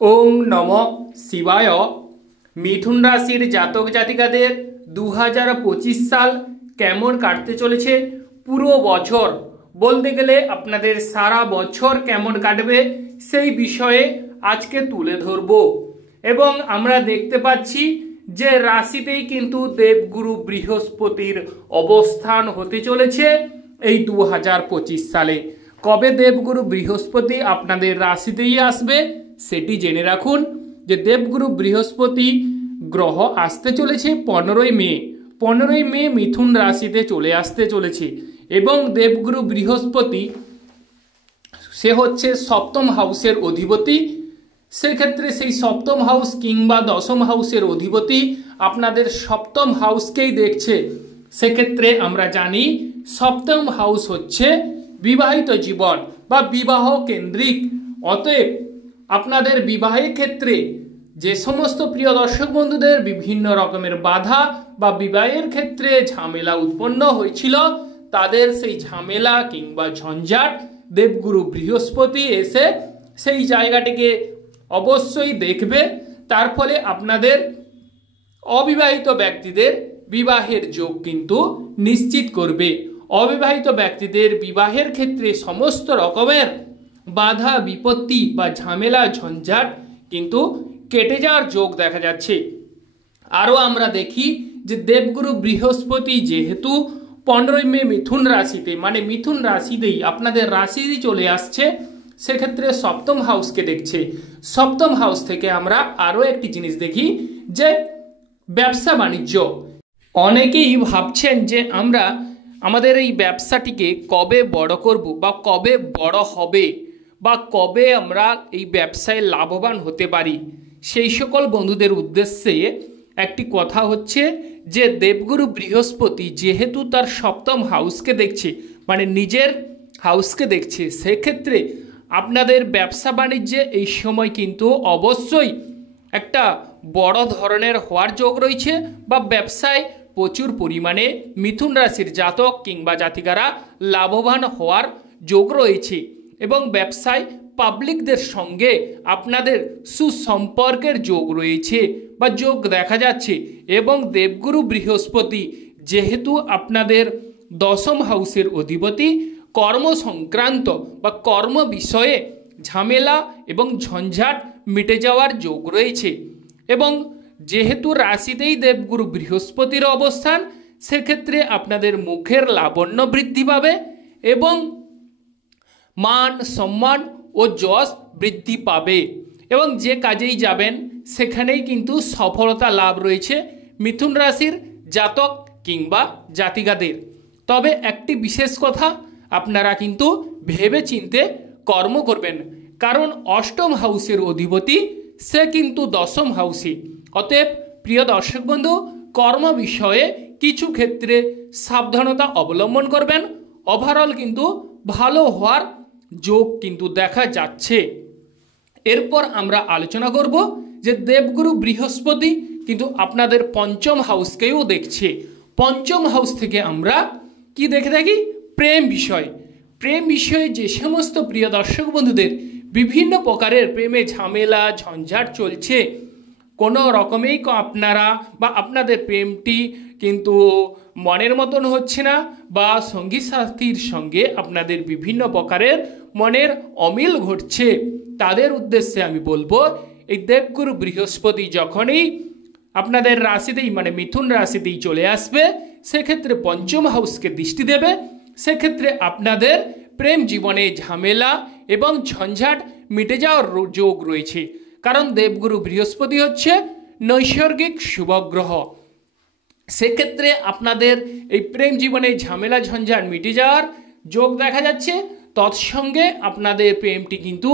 ওং নম শিবায়। মিথুন রাশির জাতক জাতিকাদের 2025 সাল কেমন কাটতে চলেছে, পুরো বছর বলতে গেলে আপনাদের সারা বছর কেমন কাটবে সেই বিষয়ে আজকে তুলে ধরব। এবং আমরা দেখতে পাচ্ছি যে রাশিতেই কিন্তু দেবগুরু বৃহস্পতির অবস্থান হতে চলেছে এই 2025 সালে। কবে দেবগুরু বৃহস্পতি আপনাদের রাশিতেই আসবে সেটি জেনে রাখুন যে দেবগুরু বৃহস্পতি গ্রহ আসতে চলেছে 15ই মে মিথুন রাশিতে চলে আসতে চলেছে। এবং দেবগুরু বৃহস্পতি সে হচ্ছে সপ্তম হাউসের অধিপতি। সেক্ষেত্রে সেই সপ্তম হাউস কিংবা দশম হাউসের অধিপতি আপনাদের সপ্তম হাউসকেই দেখছে। সেক্ষেত্রে আমরা জানি সপ্তম হাউস হচ্ছে বিবাহিত জীবন বা বিবাহ কেন্দ্রিক। অতএব আপনাদের বিবাহের ক্ষেত্রে যে সমস্ত প্রিয় দর্শক বন্ধুদের বিভিন্ন রকমের বাধা বা বিবাহের ক্ষেত্রে ঝামেলা উৎপন্ন হয়েছিল, তাদের সেই ঝামেলা কিংবা ঝঞ্ঝাট দেবগুরু বৃহস্পতি এসে সেই জায়গাটিকে অবশ্যই দেখবে। তার ফলে আপনাদের অবিবাহিত ব্যক্তিদের বিবাহের যোগ কিন্তু নিশ্চিত করবে। অবিবাহিত ব্যক্তিদের বিবাহের ক্ষেত্রে সমস্ত রকমের বাধা বিপত্তি বা ঝামেলা ঝঞ্ঝাট কিন্তু কেটে যাওয়ার যোগ দেখা যাচ্ছে। আরও আমরা দেখি যে দেবগুরু বৃহস্পতি যেহেতু 15ই মে মিথুন রাশিতে মানে মিথুন রাশিতেই আপনাদের রাশিরই চলে আসছে, সেক্ষেত্রে সপ্তম হাউসকে দেখছে। সপ্তম হাউস থেকে আমরা আরও একটি জিনিস দেখি যে ব্যবসা বাণিজ্য। অনেকেই ভাবছেন যে আমরা আমাদের এই ব্যবসাটিকে কবে বড় করব বা কবে বড় হবে বা কবে আমরা এই ব্যবসায় লাভবান হতে পারি। সেই সকল বন্ধুদের উদ্দেশ্যে একটি কথা হচ্ছে যে দেবগুরু বৃহস্পতি যেহেতু তার সপ্তম হাউসকে দেখছে মানে নিজের হাউসকে দেখছে, সেক্ষেত্রে আপনাদের ব্যবসা বাণিজ্যে এই সময় কিন্তু অবশ্যই একটা বড় ধরনের হওয়ার যোগ রয়েছে বা ব্যবসায় প্রচুর পরিমাণে মিথুন রাশির জাতক কিংবা জাতিকারা লাভবান হওয়ার যোগ রয়েছে। এবং ব্যবসায় পাবলিকদের সঙ্গে আপনাদের সুসম্পর্কের যোগ রয়েছে বা যোগ দেখা যাচ্ছে। এবং দেবগুরু বৃহস্পতি যেহেতু আপনাদের দশম হাউসের অধিপতি, কর্ম সংক্রান্ত বা কর্ম বিষয়ে ঝামেলা এবং ঝঞ্ঝাট মিটে যাওয়ার যোগ রয়েছে। এবং যেহেতু রাশিতেই দেবগুরু বৃহস্পতির অবস্থান, সেক্ষেত্রে আপনাদের মুখের লাবণ্য বৃদ্ধি পাবে এবং মান সম্মান ও যশ বৃদ্ধি পাবে। এবং যে কাজেই যাবেন সেখানেই কিন্তু সফলতা লাভ রয়েছে মিথুন রাশির জাতক কিংবা জাতিকাদের। তবে একটি বিশেষ কথা, আপনারা কিন্তু ভেবে চিন্তে কর্ম করবেন, কারণ অষ্টম হাউসের অধিপতি সে কিন্তু দশম হাউসে। অতএব প্রিয় দর্শক বন্ধু, কর্ম বিষয়ে কিছু ক্ষেত্রে সাবধানতা অবলম্বন করবেন। ওভারঅল কিন্তু ভালো হওয়ার যোগ কিন্তু দেখা যাচ্ছে। এরপর আমরা আলোচনা করব যে দেবগুরু বৃহস্পতি কিন্তু আপনাদের পঞ্চম হাউসকেও দেখছে। পঞ্চম হাউস থেকে আমরা কি দেখে থাকি? প্রেম বিষয়। প্রেম বিষয়ে যে সমস্ত প্রিয় দর্শক বন্ধুদের বিভিন্ন প্রকারের প্রেমে ঝামেলা ঝঞ্ঝাট চলছে, কোনো রকমেই আপনারা বা আপনাদের প্রেমটি কিন্তু মনের মতন হচ্ছে না বা সঙ্গী সাথীর সঙ্গে আপনাদের বিভিন্ন প্রকারের মনের অমিল ঘটছে, তাদের উদ্দেশ্যে আমি বলবো এই দেবগুরু বৃহস্পতি যখনই আপনাদের রাশিতেই মানে মিথুন রাশিতেই চলে আসবে, সেক্ষেত্রে পঞ্চম হাউসকে দৃষ্টি দেবে। সেক্ষেত্রে আপনাদের প্রেম জীবনে ঝামেলা এবং ঝঞ্ঝাট মিটে যাওয়ার যোগ রয়েছে, কারণ দেবগুরু বৃহস্পতি হচ্ছে নৈসর্গিক শুভগ্রহ। সেক্ষেত্রে আপনাদের এই প্রেম জীবনে ঝামেলা ঝঞ্ঝাট মিটে যাওয়ার যোগ দেখা যাচ্ছে। তৎসঙ্গে আপনাদের প্রেমটি কিন্তু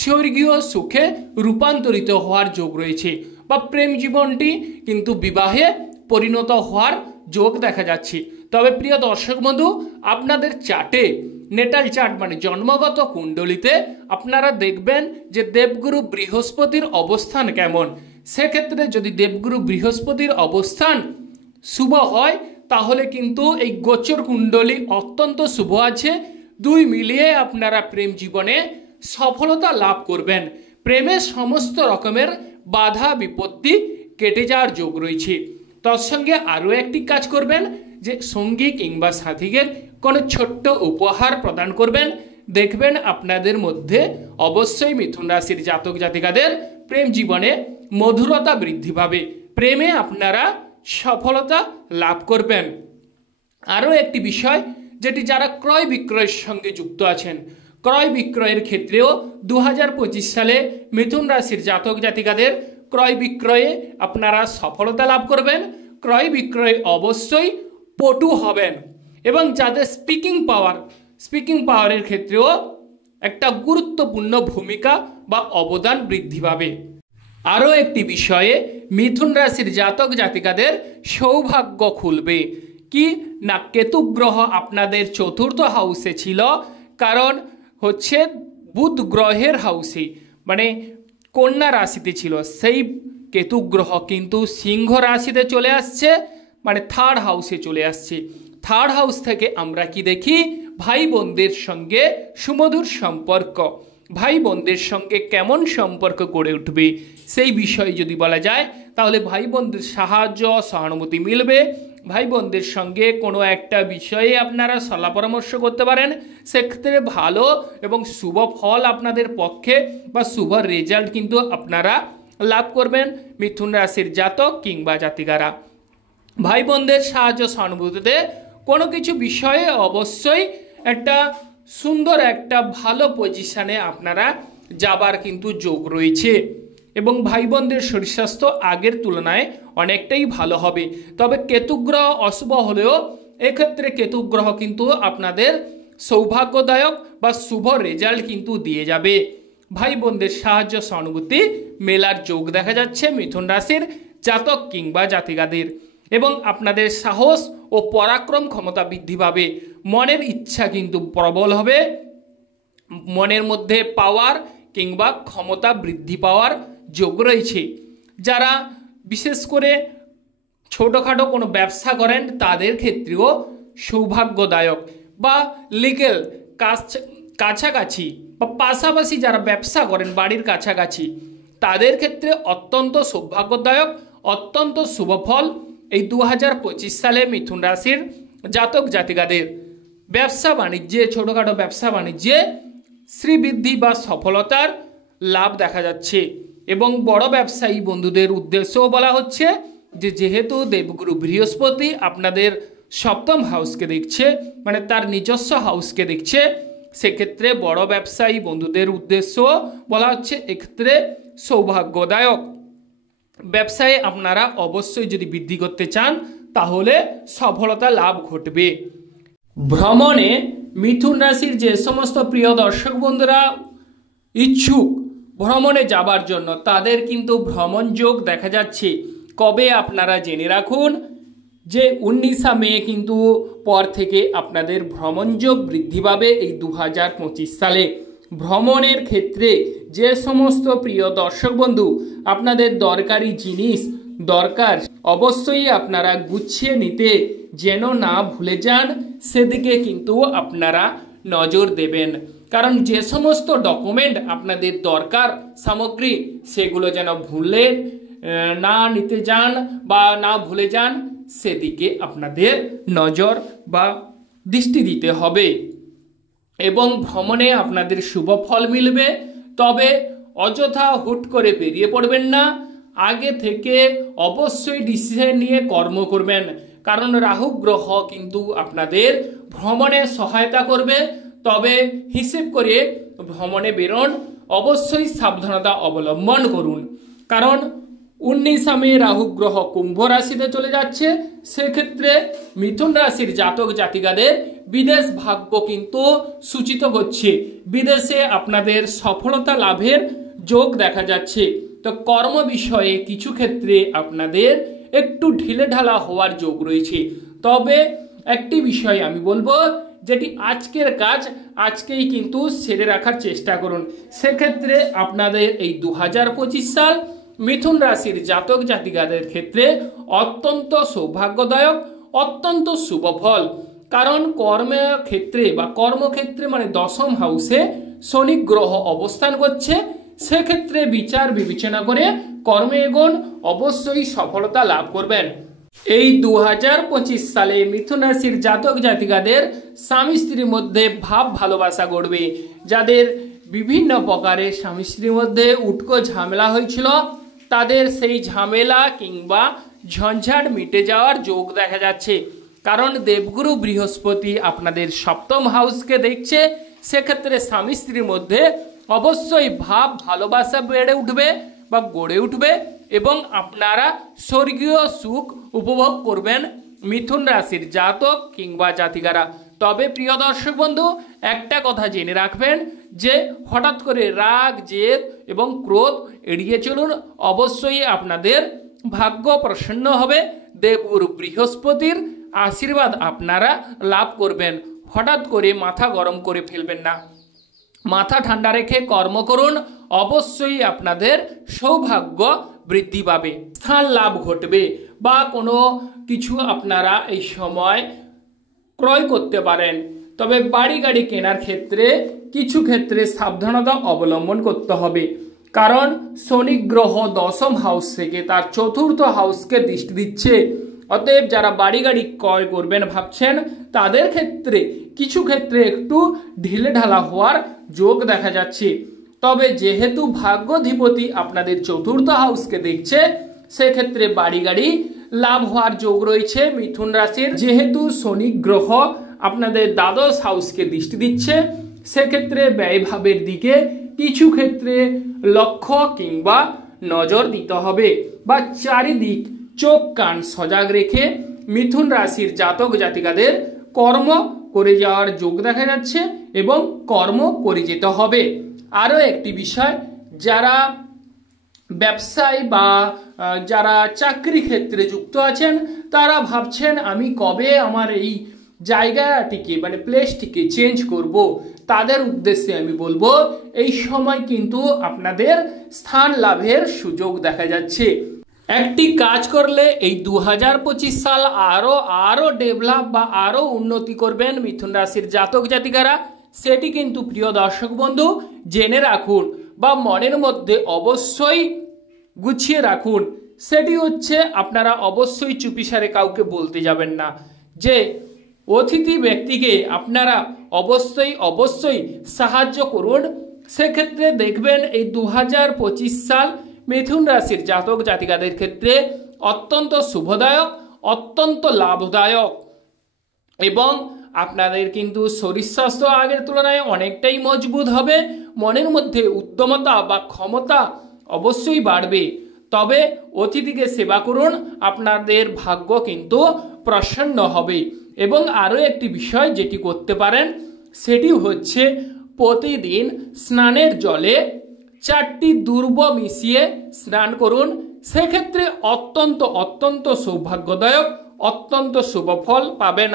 স্বর্গীয় সুখে রূপান্তরিত হওয়ার যোগ রয়েছে বা প্রেম জীবনটি কিন্তু বিবাহে পরিণত হওয়ার যোগ দেখা যাচ্ছে। তবে প্রিয় দর্শক বন্ধু, আপনাদের চার্টে নেটাল চার্ট মানে জন্মগত কুণ্ডলিতে আপনারা দেখবেন যে দেবগুরু বৃহস্পতির অবস্থান কেমন। সেক্ষেত্রে যদি দেবগুরু বৃহস্পতির অবস্থান শুভ হয় তাহলে কিন্তু এই গোচর কুণ্ডলী অত্যন্ত শুভ আছে। দুই মিলিয়ে আপনারা প্রেম জীবনে সফলতা লাভ করবেন। প্রেমে সমস্ত রকমের বাধা বিপত্তি কেটে যাওয়ার যোগ রয়েছে। তার সঙ্গে আরও একটি কাজ করবেন যে সঙ্গী কিংবা সাথীকে কোনো ছোট্ট উপহার প্রদান করবেন। দেখবেন আপনাদের মধ্যে অবশ্যই মিথুন রাশির জাতক জাতিকাদের প্রেম জীবনে মধুরতা বৃদ্ধি পাবে, প্রেমে আপনারা সফলতা লাভ করবেন। আরও একটি বিষয় যেটি যারা ক্রয় বিক্রয়ের সঙ্গে যুক্ত আছেন, ক্রয় বিক্রয়ের ক্ষেত্রেও 2025 সালে মিথুন রাশির জাতক জাতিকাদের ক্রয় বিক্রয়ে আপনারা সফলতা লাভ করবেন। ক্রয় বিক্রয়ে অবশ্যই পটু হবেন এবং যাদের স্পিকিং পাওয়ারের ক্ষেত্রেও একটা গুরুত্বপূর্ণ ভূমিকা বা অবদান বৃদ্ধি পাবে। আরও একটি বিষয়ে মিথুন রাশির জাতক জাতিকাদের সৌভাগ্য খুলবে কি না, কেতু গ্রহ আপনাদের চতুর্থ হাউসে ছিল, কারণ হচ্ছে বুধ গ্রহের হাউসে মানে কন্যা রাশিতে ছিল, সেই কেতু গ্রহ কিন্তু সিংহ রাশিতে চলে আসছে, মানে থার্ড হাউসে চলে আসছে। থার্ড হাউস থেকে আমরা কি দেখি, ভাই বোনদের সঙ্গে সুমধুর সম্পর্ক, ভাই বোনদের সঙ্গে কেমন সম্পর্ক গড়ে উঠবে সেই বিষয়ে যদি বলা যায় তাহলে ভাই বোনদের সাহায্য সহানুভূতি মিলবে। ভাই বোনদের সঙ্গে কোনো একটা বিষয়ে আপনারা সলা পরামর্শ করতে পারেন, সেক্ষেত্রে ভালো এবং শুভ ফল আপনাদের পক্ষে বা শুভ রেজাল্ট কিন্তু আপনারা লাভ করবেন মিথুন রাশির জাতক কিংবা জাতিকারা। ভাই বোনদের সাহায্য সহানুভূতিতে কোনো কিছু বিষয়ে অবশ্যই একটা সুন্দর একটা ভালো পজিশানে আপনারা যাবার কিন্তু যোগ রয়েছে এবং ভাই বোনদের শরীর স্বাস্থ্য আগের তুলনায় অনেকটাই ভালো হবে। তবে কেতুগ্রহ অশুভ হলেও এক্ষেত্রে কেতুগ্রহ কিন্তু আপনাদের সৌভাগ্যদায়ক বা শুভ রেজাল্ট কিন্তু দিয়ে যাবে। ভাই বোনদের সাহায্য সহানুভূতি মেলার যোগ দেখা যাচ্ছে মিথুন রাশির জাতক কিংবা জাতিকাদের এবং আপনাদের সাহস ও পরাক্রম ক্ষমতা বৃদ্ধি পাবে। মনের ইচ্ছা কিন্তু প্রবল হবে, মনের মধ্যে পাওয়ার কিংবা ক্ষমতা বৃদ্ধি পাওয়ার যোগ রয়েছে। যারা বিশেষ করে ছোটোখাটো কোনো ব্যবসা করেন তাদের ক্ষেত্রেও সৌভাগ্যদায়ক বা লিগ্যাল কাছাকাছি বা পাশাপাশি যারা ব্যবসা করেন বাড়ির কাছাকাছি তাদের ক্ষেত্রে অত্যন্ত সৌভাগ্যদায়ক, অত্যন্ত শুভ ফল এই 2025 সালে মিথুন রাশির জাতক জাতিকাদের। ব্যবসা বাণিজ্যে, ছোটোখাটো ব্যবসা বাণিজ্যে শ্রীবৃদ্ধি বা সফলতার লাভ দেখা যাচ্ছে এবং বড় ব্যবসায়ী বন্ধুদের উদ্দেশ্যও বলা হচ্ছে যে যেহেতু দেবগুরু বৃহস্পতি আপনাদের সপ্তম হাউসকে দেখছে, মানে তার নিজস্ব হাউসকে দেখছে, সেক্ষেত্রে বড় ব্যবসায়ী বন্ধুদের উদ্দেশ্য বলা হচ্ছে এক্ষেত্রে সৌভাগ্যদায়ক। ব্যবসায় আপনারা অবশ্যই যদি বৃদ্ধি করতে চান তাহলে সফলতা লাভ ঘটবে। ভ্রমণে মিথুন রাশির যে সমস্ত প্রিয় দর্শক বন্ধুরা ইচ্ছুক ভ্রমণে যাবার জন্য তাদের কিন্তু ভ্রমণ যোগ দেখা যাচ্ছে। কবে আপনারা জেনে রাখুন যে 19 মে কিন্তু পর থেকে আপনাদের ভ্রমণ যোগ বৃদ্ধি পাবে এই 2025 সালে। ভ্রমণের ক্ষেত্রে যে সমস্ত প্রিয় দর্শক বন্ধু আপনাদের দরকারি জিনিস দরকার অবশ্যই আপনারা গুছিয়ে নিতে যেন না ভুলে যান, সেদিকে কিন্তু আপনারা নজর দেবেন, কারণ যে সমস্ত ডকুমেন্ট আপনাদের দরকার সামগ্রী সেগুলো যেন ভুলে না নিতে যান বা না ভুলে যান, সেদিকে আপনাদের নজর বা দৃষ্টি দিতে হবে এবং ভ্রমণে আপনাদের শুভ ফল মিলবে। তবে অযথা হুট করে বেরিয়ে পড়বেন না, আগে থেকে অবশ্যই ডিসিশন নিয়ে কর্ম করবেন, কারণ রাহু গ্রহ কিন্তু আপনাদের ভ্রমণে সহায়তা করবে। তবে হিসেব করে ভ্রমণে বেরোন, অবশ্যই সাবধানতা অবলম্বন করুন, কারণ 19 মে রাহু গ্রহ কুম্ভ রাশিতে চলে যাচ্ছে। সেক্ষেত্রে মিথুন রাশির জাতক জাতিকাদের বিদেশ ভাগ্য কিন্তু সূচিত হচ্ছে, বিদেশে আপনাদের সফলতা লাভের যোগ দেখা যাচ্ছে। তো কর্ম বিষয়ে কিছু ক্ষেত্রে আপনাদের একটু ঢিলেঢালা হওয়ার যোগ রয়েছে। তবে একটি বিষয় আমি বলবো, যেটি আজকের কাজ আজকেই কিন্তু সেরে রাখার চেষ্টা করুন, সেক্ষেত্রে আপনাদের এই 2025 সাল মিথুন রাশির জাতক জাতিকাদের ক্ষেত্রে অত্যন্ত সৌভাগ্যদায়ক, অত্যন্ত শুভ ফল। কারণ কর্মক্ষেত্রে বা কর্মক্ষেত্রে মানে দশম হাউসে শনি গ্রহ অবস্থান করছে, সেক্ষেত্রে বিচার বিবেচনা করে কর্মে এগোন, অবশ্যই সফলতা লাভ করবেন। এই 2025 সালে মিথুন রাশির জাতক জাতিকাদের স্বামী স্ত্রীর মধ্যে ভাব ভালোবাসা গড়বে। যাদের বিভিন্ন প্রকারের স্বামী স্ত্রীর মধ্যে উটকো ঝামেলা হয়েছিল, তাদের সেই ঝামেলা কিংবা ঝঞ্ঝাট মিটে যাওয়ার যোগ দেখা যাচ্ছে। কারণ দেবগুরু বৃহস্পতি আপনাদের সপ্তম হাউসকে দেখছে। সেক্ষেত্রে স্বামী স্ত্রীর মধ্যে অবশ্যই ভাব ভালোবাসা বেড়ে উঠবে বা গড়ে উঠবে এবং আপনারা স্বর্গীয় সুখ উপভোগ করবেন মিথুন রাশির জাতক কিংবা জাতিকারা। তবে প্রিয় দর্শক বন্ধু, একটা কথা জেনে রাখবেন যে হঠাৎ করে রাগ, জেদ এবং ক্রোধ এড়িয়ে চলুন। অবশ্যই আপনাদের ভাগ্য প্রসন্ন হবে। দেবগুরু বৃহস্পতির আশীর্বাদ আপনারা লাভ করবেন। হঠাৎ করে মাথা গরম করে ফেলবেন না, মাথা ঠান্ডা রেখে কর্ম করুন। অবশ্যই আপনাদের সৌভাগ্য বৃদ্ধি পাবে, স্থান লাভ ঘটবে বা কোনো কিছু আপনারা এই সময় ক্রয় করতে পারেন। তবে বাড়ি গাড়ি কেনার ক্ষেত্রে কিছু ক্ষেত্রে সাবধানতা অবলম্বন করতে হবে। কারণ শনি গ্রহ দশম হাউস থেকে তার চতুর্থ হাউসকে দৃষ্টি দিচ্ছে। অতএব যারা বাড়ি গাড়ি ক্রয় করবেন ভাবছেন, তাদের ক্ষেত্রে কিছু ক্ষেত্রে একটু ঢিলে ঢালা হওয়ার যোগ দেখা যাচ্ছে। তবে যেহেতু ভাগ্যাধিপতি আপনাদের চতুর্থ হাউসকে দেখছে, সেক্ষেত্রে বাড়ি গাড়ি লাভ হওয়ার যোগ রয়েছে মিথুন রাশির। যেহেতু শনি গ্রহ আপনাদের দ্বাদশ হাউসকে দৃষ্টি দিচ্ছে, সেক্ষেত্রে ব্যয়ভাবের দিকে কিছু ক্ষেত্রে লক্ষ্য কিংবা নজর দিতে হবে বা চারিদিক চোখ কান সজাগ রেখে মিথুন রাশির জাতক জাতিকাদের কর্ম করে যাওয়ার যোগ দেখা যাচ্ছে এবং কর্ম করে যেতে হবে। আরও একটি বিষয়, যারা ব্যবসায় বা যারা চাকরি ক্ষেত্রে যুক্ত আছেন, তারা ভাবছেন আমি কবে আমার এই জায়গাটিকে মানে প্লেসটিকে চেঞ্জ করব। তাদের উদ্দেশ্যে আমি বলবো এই সময় কিন্তু আপনাদের স্থান লাভের সুযোগ দেখা যাচ্ছে। একটি কাজ করলে এই 2025 সাল আরো ডেভেলপ বা আরো উন্নতি করবেন মিথুন রাশির জাতক জাতিকারা। সেটি কিন্তু প্রিয় দর্শক বন্ধু জেনে রাখুন বা মনের মধ্যে অবশ্যই গুছিয়ে রাখুন। সেটি হচ্ছে আপনারা অবশ্যই চুপিসারে কাউকে বলতে যাবেন না। যে অতিথি ব্যক্তিকে আপনারা অবশ্যই সাহায্য করুন। সেক্ষেত্রে দেখবেন এই 2025 সাল মিথুন রাশির জাতক জাতিকাদের ক্ষেত্রে অত্যন্ত শুভদায়ক, অত্যন্ত লাভদায়ক এবং আপনাদের কিন্তু শরীর স্বাস্থ্য আগের তুলনায় অনেকটাই মজবুত হবে। মনের মধ্যে উদ্যমতা বা ক্ষমতা অবশ্যই বাড়বে। তবে অতিথিকে সেবা করুন, আপনাদের ভাগ্য কিন্তু প্রসন্ন হবে। এবং আরও একটি বিষয় যেটি করতে পারেন, সেটি হচ্ছে প্রতিদিন স্নানের জলে 4টি দুর্ব মিশিয়ে স্নান করুন। সেক্ষেত্রে অত্যন্ত সৌভাগ্যদায়ক, অত্যন্ত শুভফল পাবেন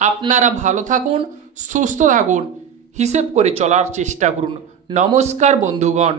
আপনারা ভালো থাকুন, সুস্থ থাকুন, হিসেব করে চলার চেষ্টা করুন। নমস্কার বন্ধুগণ।